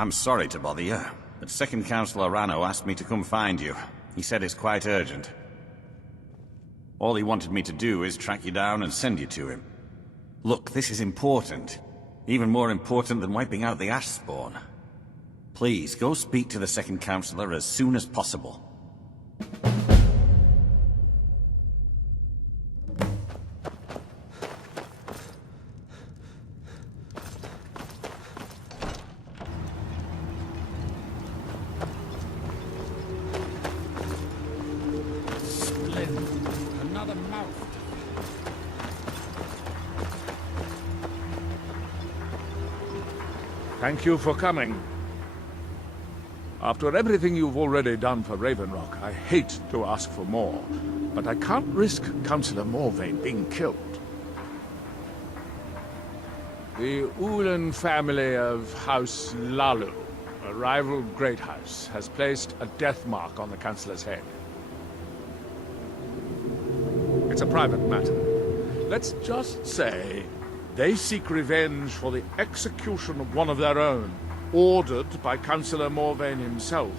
I'm sorry to bother you, but Second Councillor Rano asked me to come find you. He said it's quite urgent. All he wanted me to do is track you down and send you to him. Look, this is important. Even more important than wiping out the ash spawn. Please, go speak to the Second Councillor as soon as possible. Another mouth. Thank you for coming. After everything you've already done for Raven Rock, I hate to ask for more, but I can't risk Councillor Morvain being killed. The Ulan family of House Lalu, a rival great house, has placed a death mark on the Councillor's head. It's a private matter. Let's just say they seek revenge for the execution of one of their own, ordered by Councillor Morvain himself.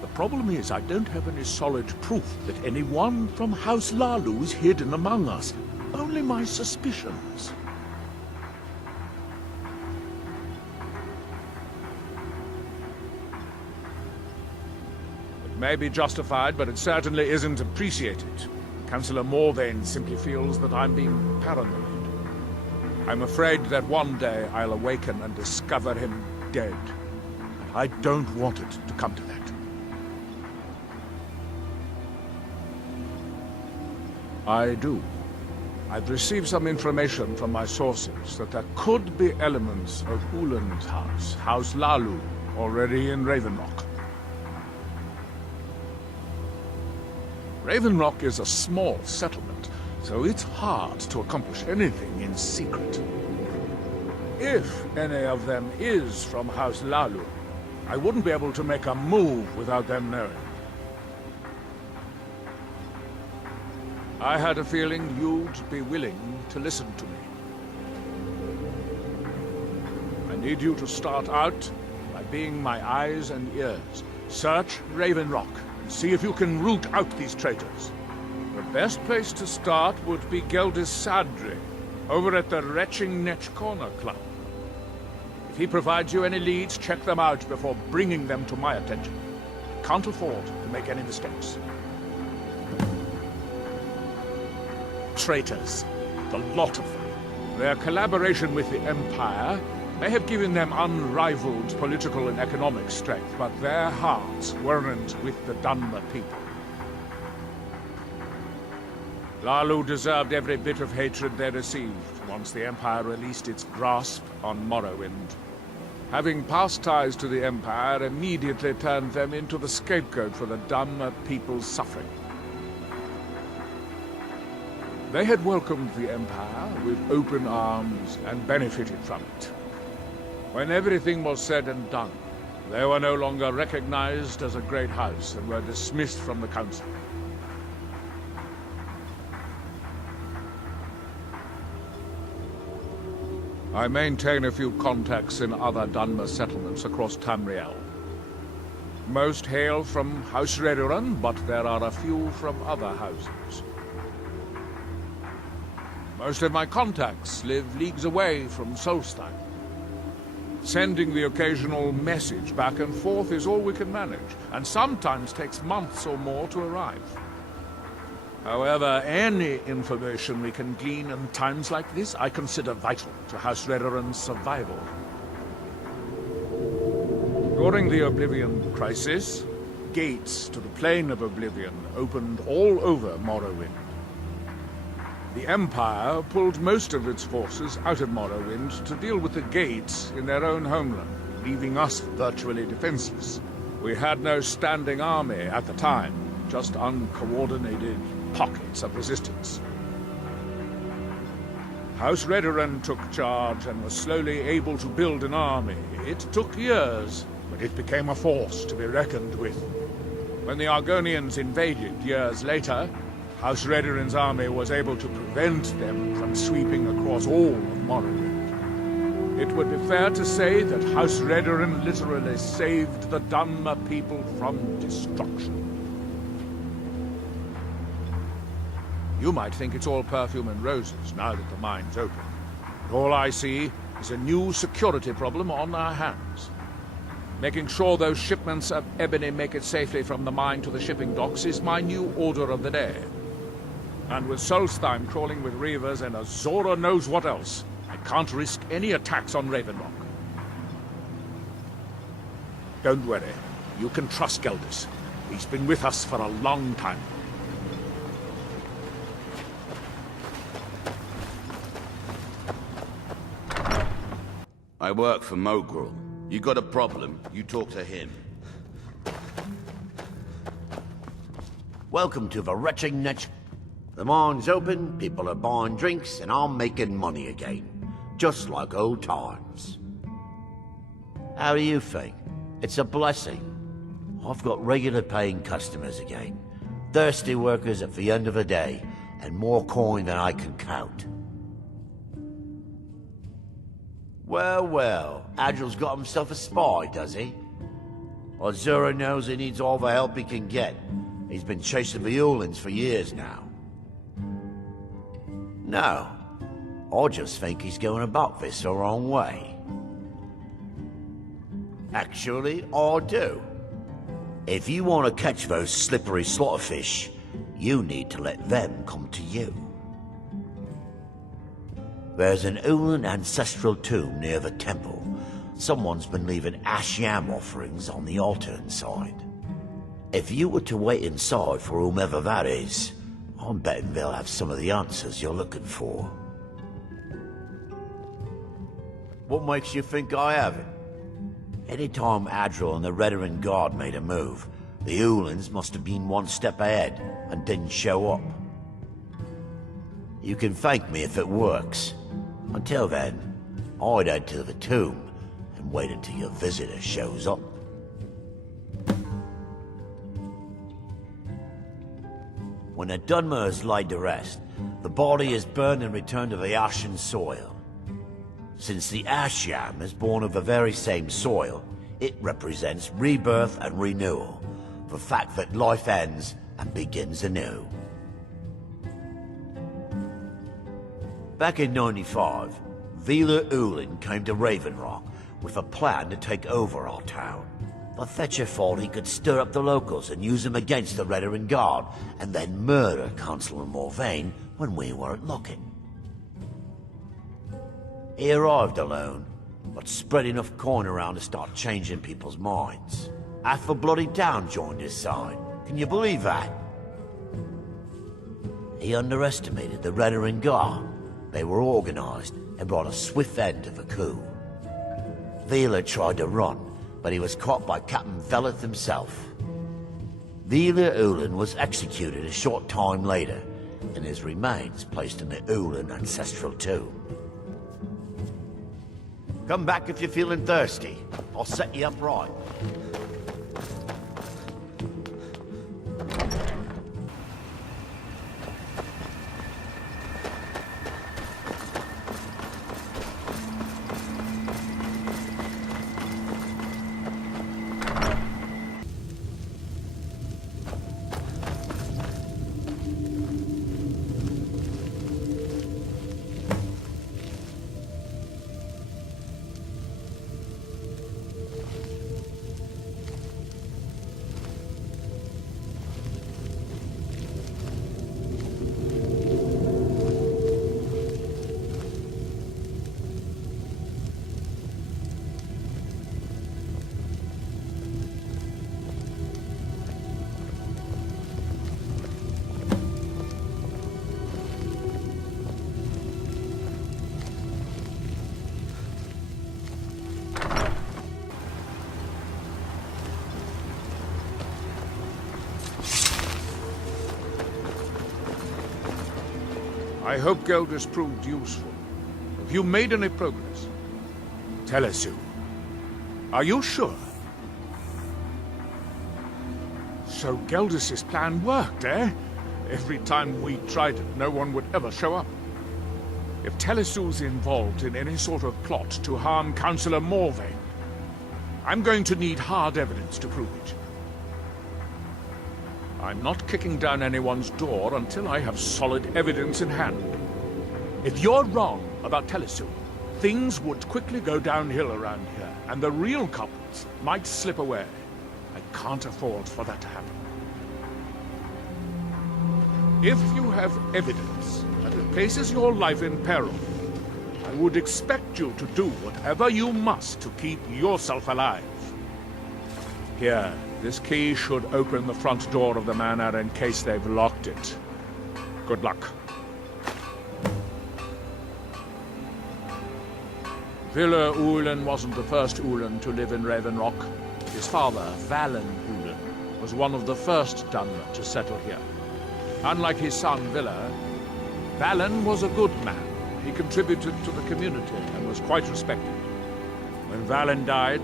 The problem is I don't have any solid proof that anyone from House Lalu is hidden among us. Only my suspicions. It may be justified, but it certainly isn't appreciated. Councillor Morvain simply feels that I'm being paranoid. I'm afraid that one day I'll awaken and discover him dead. I don't want it to come to that. I do. I've received some information from my sources that there could be elements of Uland's house, House Lalu, already in Raven Rock. Raven Rock is a small settlement, so it's hard to accomplish anything in secret. If any of them is from House Lalu, I wouldn't be able to make a move without them knowing. I had a feeling you'd be willing to listen to me. I need you to start out by being my eyes and ears. Search Raven Rock. See if you can root out these traitors. The best place to start would be Geldis Sadri, over at the Retching Netch Corner Club. If he provides you any leads, check them out before bringing them to my attention. Can't afford to make any mistakes. Traitors. The lot of them. Their collaboration with the Empire may have given them unrivaled political and economic strength, but their hearts weren't with the Dunmer people. Lalu deserved every bit of hatred they received once the Empire released its grasp on Morrowind. Having past ties to the Empire immediately turned them into the scapegoat for the Dunmer people's suffering. They had welcomed the Empire with open arms and benefited from it. When everything was said and done, they were no longer recognized as a great house and were dismissed from the council. I maintain a few contacts in other Dunmer settlements across Tamriel. Most hail from House Redoran, but there are a few from other houses. Most of my contacts live leagues away from Solstein. Sending the occasional message back and forth is all we can manage, and sometimes takes months or more to arrive. However, any information we can glean in times like this, I consider vital to House Redoran's survival. During the Oblivion Crisis, gates to the Plane of Oblivion opened all over Morrowind. The Empire pulled most of its forces out of Morrowind to deal with the gates in their own homeland, leaving us virtually defenseless. We had no standing army at the time, just uncoordinated pockets of resistance. House Redoran took charge and was slowly able to build an army. It took years, but it became a force to be reckoned with. When the Argonians invaded years later, House Redoran's army was able to prevent them from sweeping across all of Morrowind. It would be fair to say that House Redoran literally saved the Dunmer people from destruction. You might think it's all perfume and roses now that the mine's open. But all I see is a new security problem on our hands. Making sure those shipments of ebony make it safely from the mine to the shipping docks is my new order of the day. And with Solstheim crawling with reavers and Azora knows what else, I can't risk any attacks on Raven Rock. Don't worry. You can trust Geldis. He's been with us for a long time. I work for Mogrul. You got a problem, you talk to him. Welcome to the wretched niche. The mine's open, people are buying drinks, and I'm making money again. Just like old times. How do you think? It's a blessing. I've got regular paying customers again. Thirsty workers at the end of the day, and more coin than I can count. Well, well, Adril's got himself a spy, does he? Azura knows he needs all the help he can get. He's been chasing the Ulans for years now. No, I just think he's going about this the wrong way. Actually, I do. If you want to catch those slippery slaughterfish, you need to let them come to you. There's an Ulan ancestral tomb near the temple. Someone's been leaving ash yam offerings on the altar inside. If you were to wait inside for whomever that is, I'm betting they'll have some of the answers you're looking for. What makes you think I haven't? Anytime Adril and the Redoran Guard made a move, the Ulans must have been one step ahead and didn't show up. You can thank me if it works. Until then, I'd head to the tomb and wait until your visitor shows up. When a Dunmer is laid to rest, the body is burned and returned to the ashen soil. Since the ash yam is born of the very same soil, it represents rebirth and renewal, the fact that life ends and begins anew. Back in 95, Vila Ulin came to Raven Rock with a plan to take over our town. The Fetcher thought he could stir up the locals and use them against the Redoran Guard, and then murder Consular Morvain when we weren't looking. He arrived alone, but spread enough coin around to start changing people's minds. Half the bloody town joined his side. Can you believe that? He underestimated the Redoran Guard. They were organized and brought a swift end to the coup. Vila tried to run, but he was caught by Captain Veleth himself. Vila Ulan was executed a short time later, and his remains placed in the Ulan ancestral tomb. Come back if you're feeling thirsty. I'll set you up right. I hope Geldis proved useful. Have you made any progress? Tell us you. Are you sure? So Geldis's plan worked, eh? Every time we tried it, no one would ever show up. if Telesu's involved in any sort of plot to harm Councillor Morvain, I'm going to need hard evidence to prove it. I'm not kicking down anyone's door until I have solid evidence in hand. If you're wrong about Telesu, things would quickly go downhill around here, and the real culprits might slip away. I can't afford for that to happen. If you have evidence that it places your life in peril, I would expect you to do whatever you must to keep yourself alive. Here, this key should open the front door of the manor in case they've locked it. Good luck. Villa Ulen wasn't the first Ulen to live in Raven Rock. His father, Valen Ulen, was one of the first Dunmer to settle here. Unlike his son, Villa, Valen was a good man. He contributed to the community and was quite respected. When Valen died,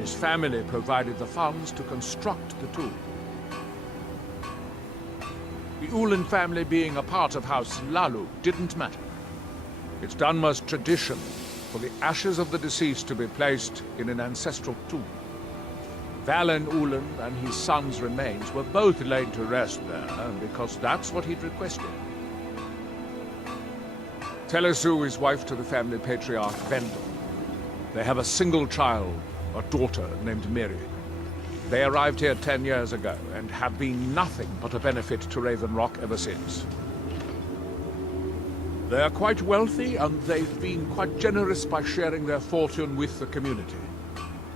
his family provided the funds to construct the tomb. The Ulen family being a part of House Lalu didn't matter. It's Dunmer's tradition for the ashes of the deceased to be placed in an ancestral tomb. Valen Ulen and his son's remains were both laid to rest there because that's what he'd requested. Telesu is wife to the family patriarch Vendel. They have a single child, a daughter named Miri. They arrived here 10 years ago and have been nothing but a benefit to Raven Rock ever since. They are quite wealthy and they've been quite generous by sharing their fortune with the community.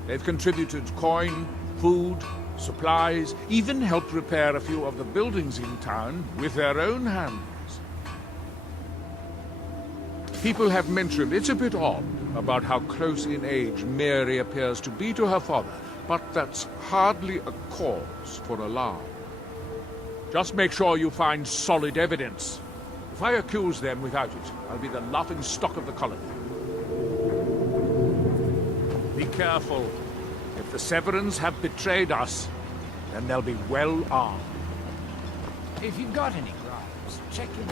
They've contributed coin, food, supplies, even helped repair a few of the buildings in town with their own hands. People have mentioned it's a bit odd about how close in age Mary appears to be to her father, but that's hardly a cause for alarm. Just make sure you find solid evidence. If I accuse them without it, I'll be the laughing stock of the colony. Be careful. If the Severans have betrayed us, then they'll be well armed. If you've got any gripes, check in.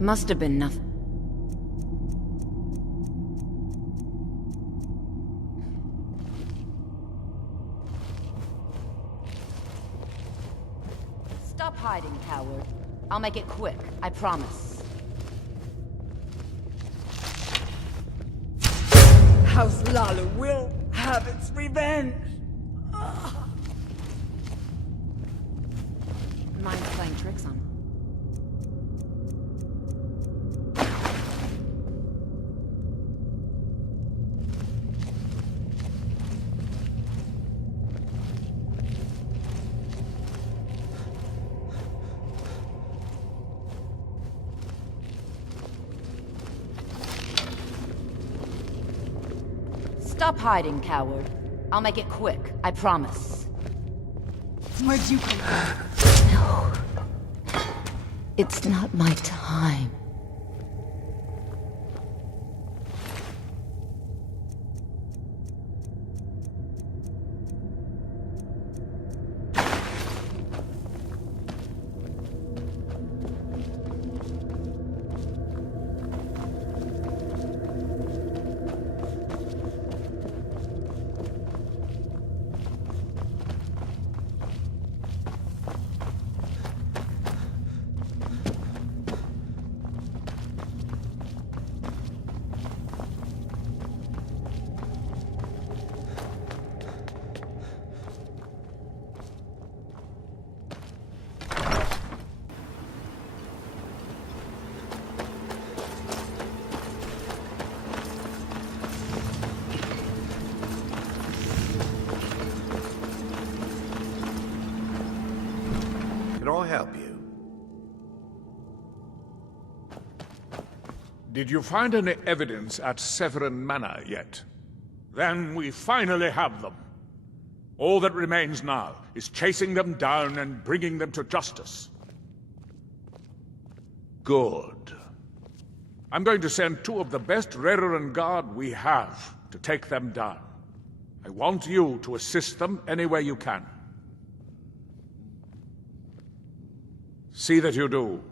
Must have been nothing. Stop hiding, coward. I'll make it quick, I promise. House Lalu will have its revenge. Mine's playing tricks on me. Stop hiding, coward. I'll make it quick, I promise. Where'd you come from? No. It's not my time. help you? Did you find any evidence at Severin Manor yet? Then we finally have them. All that remains now is chasing them down and bringing them to justice. Good. I'm going to send 2 of the best Redoran Guard we have to take them down. I want you to assist them any way you can. See that you do.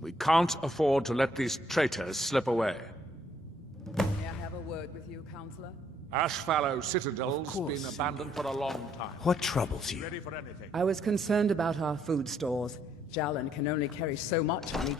We can't afford to let these traitors slip away. May I have a word with you, Counselor? Ashfallow Citadel's been abandoned for a long time. What troubles you? Ready for anything. I was concerned about our food stores. Jalan can only carry so much when he...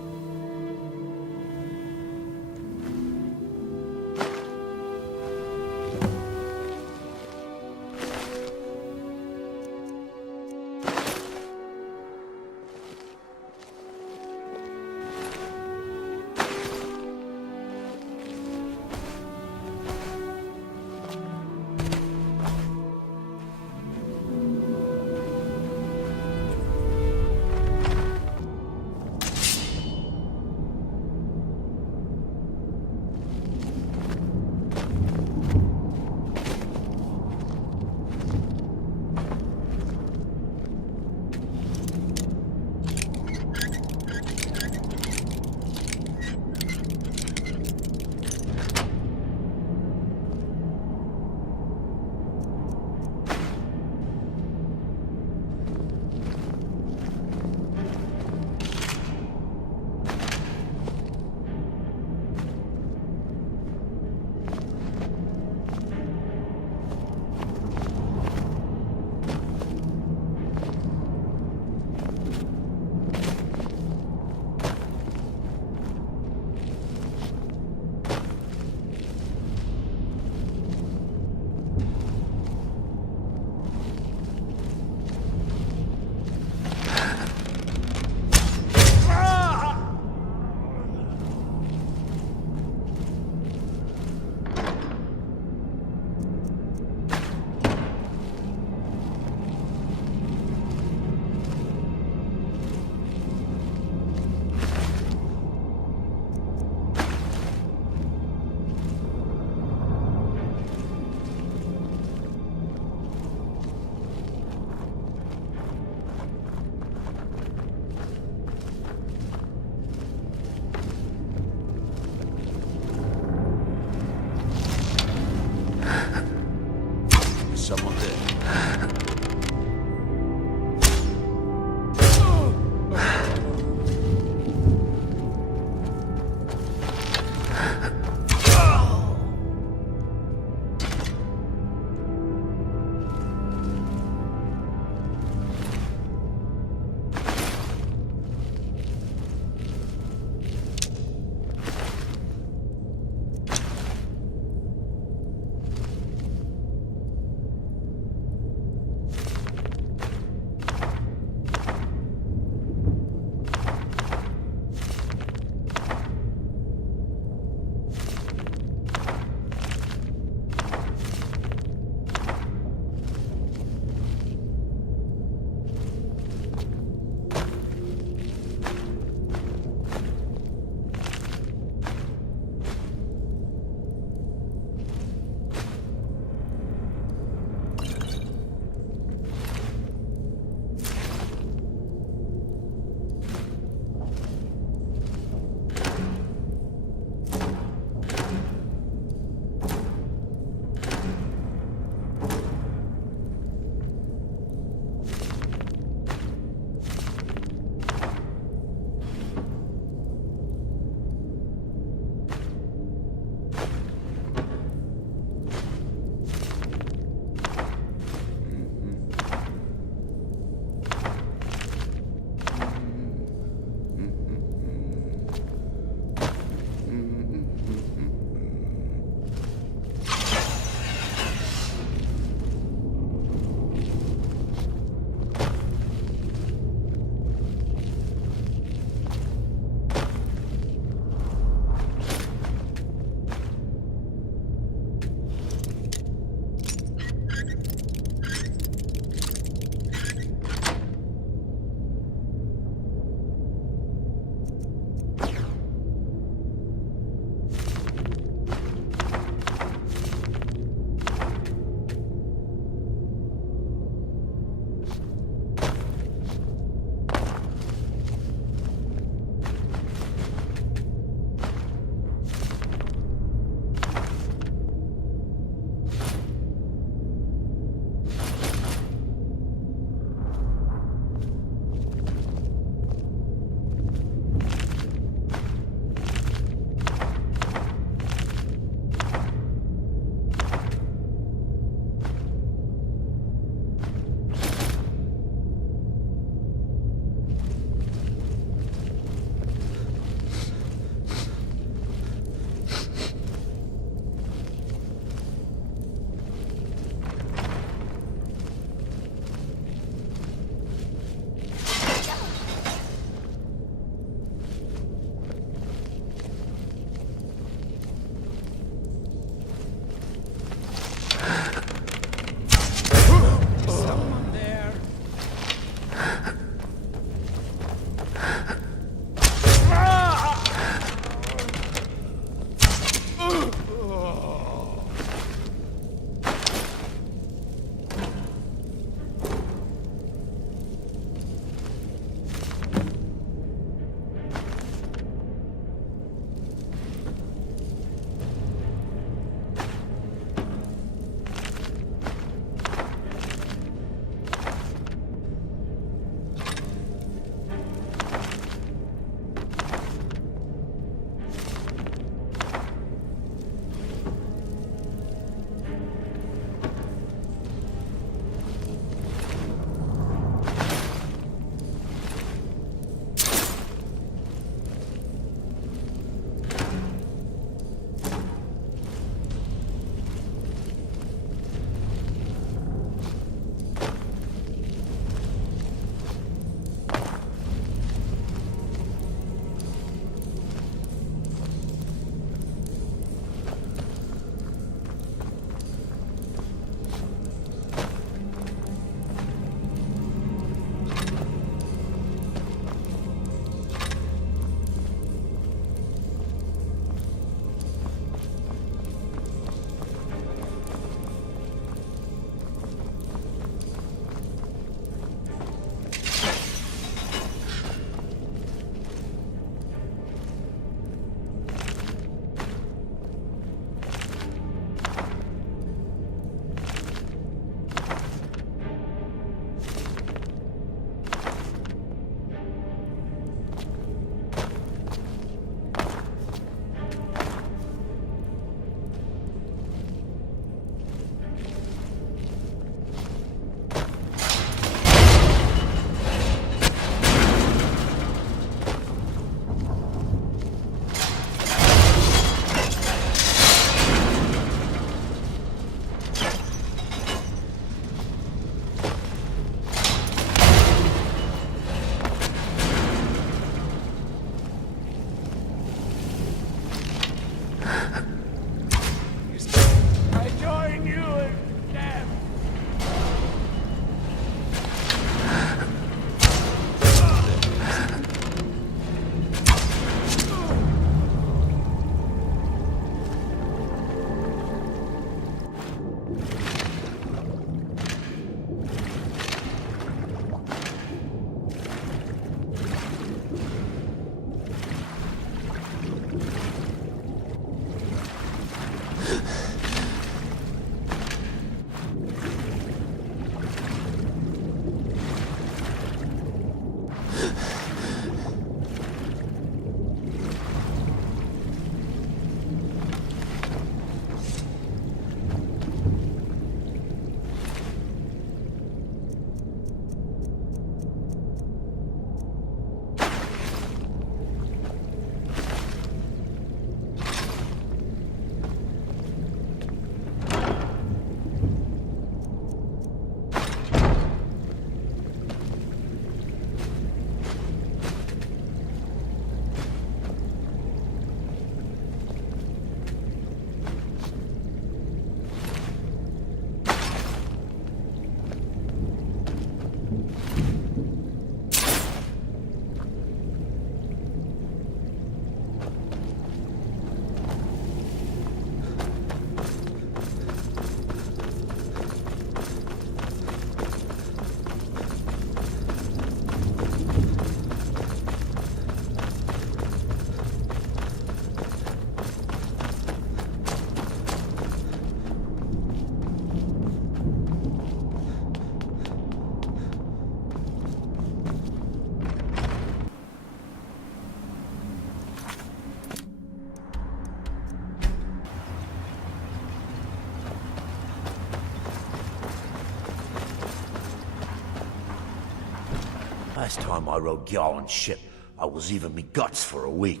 Last time I rode Garland's ship, I was even me guts for a week.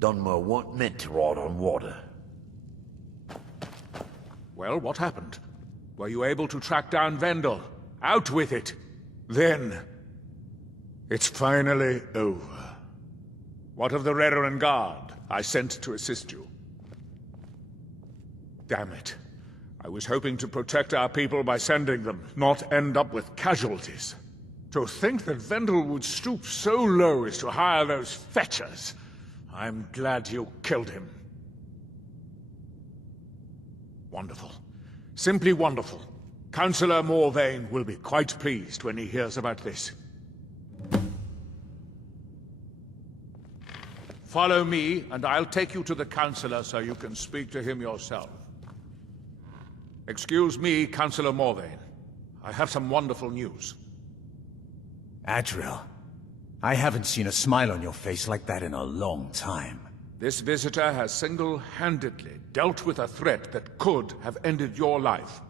Dunmer weren't meant to ride on water. Well, what happened? Were you able to track down Vendel? Out with it! Then... it's finally over. What of the Reverend Guard I sent to assist you? Damn it. I was hoping to protect our people by sending them, not end up with casualties. To think that Vendel would stoop so low as to hire those fetchers. I'm glad you killed him. Wonderful. Simply wonderful. Councillor Morvain will be quite pleased when he hears about this. Follow me, and I'll take you to the Councillor so you can speak to him yourself. Excuse me, Councillor Morvain. I have some wonderful news. Adriel, I haven't seen a smile on your face like that in a long time. This visitor has single-handedly dealt with a threat that could have ended your life.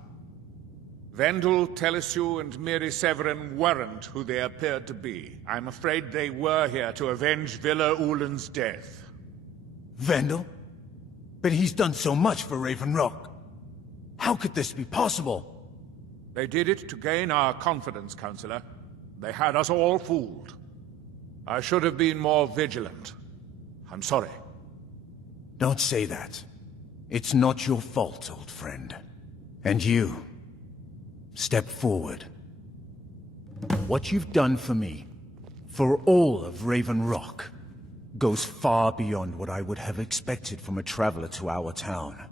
Vendel, Telesue, and Miri Severin weren't who they appeared to be. I'm afraid they were here to avenge Villa Ulen's death. Vendel? But he's done so much for Raven Rock. How could this be possible? They did it to gain our confidence, Councillor. They had us all fooled. I should have been more vigilant. I'm sorry. Don't say that. It's not your fault, old friend. And you, step forward. What you've done for me, for all of Raven Rock, goes far beyond what I would have expected from a traveler to our town.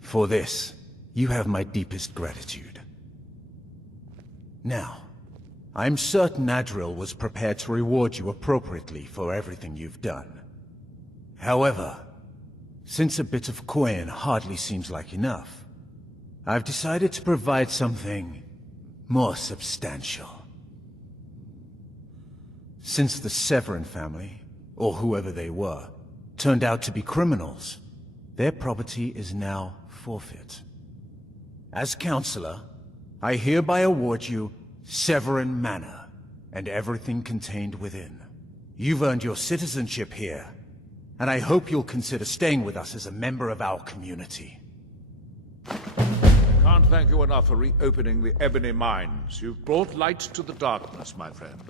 For this, you have my deepest gratitude. Now, I'm certain Adriel was prepared to reward you appropriately for everything you've done. However, since a bit of coin hardly seems like enough, I've decided to provide something more substantial. Since the Severin family, or whoever they were, turned out to be criminals, their property is now forfeit. As Counselor, I hereby award you Severin Manor, and everything contained within. You've earned your citizenship here, and I hope you'll consider staying with us as a member of our community. Can't thank you enough for reopening the Ebony Mines. You've brought light to the darkness, my friend.